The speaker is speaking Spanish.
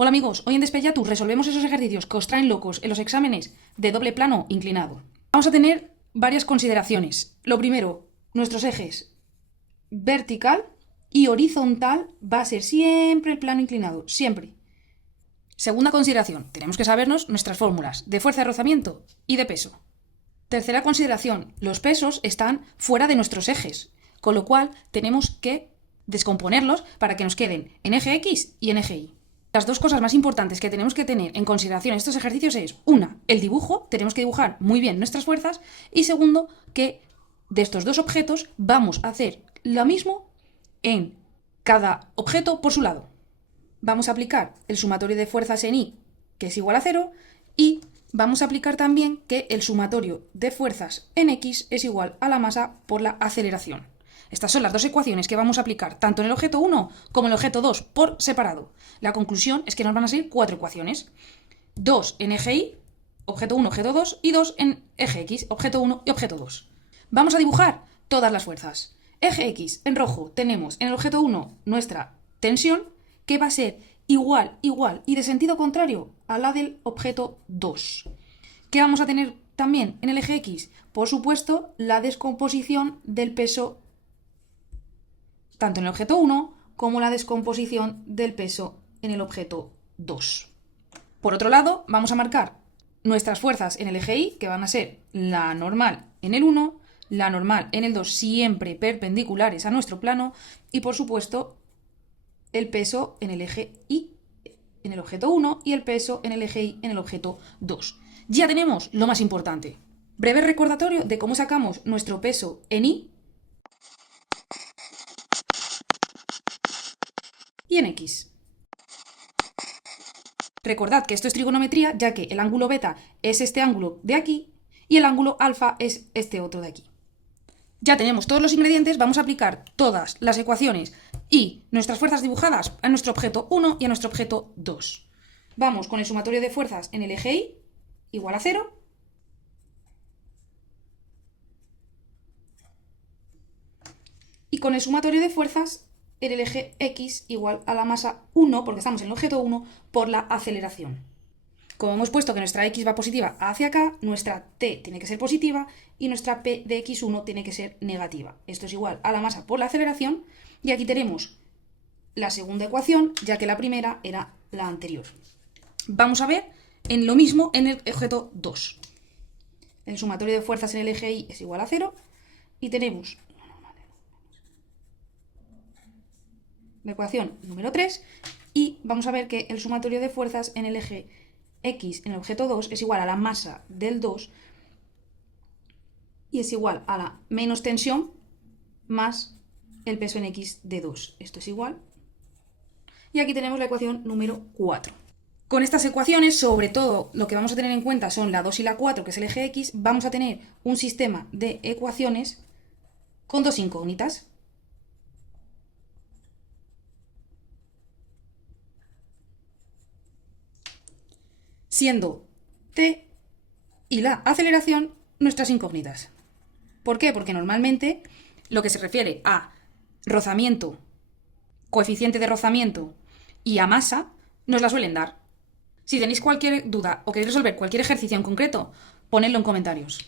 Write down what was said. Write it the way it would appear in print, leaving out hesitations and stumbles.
Hola amigos, hoy en Despeyatus resolvemos esos ejercicios que os traen locos en los exámenes de doble plano inclinado. Vamos a tener varias consideraciones. Lo primero, nuestros ejes vertical y horizontal va a ser siempre el plano inclinado, siempre. Segunda consideración, tenemos que sabernos nuestras fórmulas de fuerza de rozamiento y de peso. Tercera consideración, los pesos están fuera de nuestros ejes, con lo cual tenemos que descomponerlos para que nos queden en eje X y en eje Y. Las dos cosas más importantes que tenemos que tener en consideración en estos ejercicios es, una, el dibujo, tenemos que dibujar muy bien nuestras fuerzas, y segundo, que de estos dos objetos vamos a hacer lo mismo en cada objeto por su lado. Vamos a aplicar el sumatorio de fuerzas en Y, que es igual a 0, y vamos a aplicar también que el sumatorio de fuerzas en X es igual a la masa por la aceleración. Estas son las dos ecuaciones que vamos a aplicar tanto en el objeto 1 como en el objeto 2 por separado. La conclusión es que nos van a salir 4 ecuaciones. 2 en eje Y, objeto 1, objeto 2, y 2 en eje X, objeto 1 y objeto 2. Vamos a dibujar todas las fuerzas. Eje X, en rojo, tenemos en el objeto 1 nuestra tensión, que va a ser igual y de sentido contrario a la del objeto 2. ¿Qué vamos a tener también en el eje X? Por supuesto, la descomposición del peso tanto en el objeto 1 como la descomposición del peso en el objeto 2. Por otro lado, vamos a marcar nuestras fuerzas en el eje Y, que van a ser la normal en el 1, la normal en el 2, siempre perpendiculares a nuestro plano, y por supuesto el peso en el eje Y en el objeto 1 y el peso en el eje Y en el objeto 2. Ya tenemos lo más importante. Breve recordatorio de cómo sacamos nuestro peso en Y y en X. Recordad que esto es trigonometría, ya que el ángulo beta es este ángulo de aquí y el ángulo alfa es este otro de aquí. Ya tenemos todos los ingredientes, vamos a aplicar todas las ecuaciones y nuestras fuerzas dibujadas a nuestro objeto 1 y a nuestro objeto 2. Vamos con el sumatorio de fuerzas en el eje Y igual a 0. Y con el sumatorio de fuerzas en el eje X igual a la masa 1, porque estamos en el objeto 1, por la aceleración. Como hemos puesto que nuestra X va positiva hacia acá, nuestra T tiene que ser positiva y nuestra P de X1 tiene que ser negativa. Esto es igual a la masa por la aceleración, y aquí tenemos la segunda ecuación, ya que la primera era la anterior. Vamos a ver en lo mismo en el objeto 2. El sumatorio de fuerzas en el eje Y es igual a 0 y tenemos la ecuación número 3, y vamos a ver que el sumatorio de fuerzas en el eje X en el objeto 2 es igual a la masa del 2 y es igual a la menos tensión más el peso en X de 2. Esto es igual. Y aquí tenemos la ecuación número 4. Con estas ecuaciones, sobre todo lo que vamos a tener en cuenta son la 2 y la 4, que es el eje X, vamos a tener un sistema de ecuaciones con dos incógnitas. Siendo T y la aceleración nuestras incógnitas. ¿Por qué? Porque normalmente lo que se refiere a rozamiento, coeficiente de rozamiento y a masa nos la suelen dar. Si tenéis cualquier duda o queréis resolver cualquier ejercicio en concreto, ponedlo en comentarios.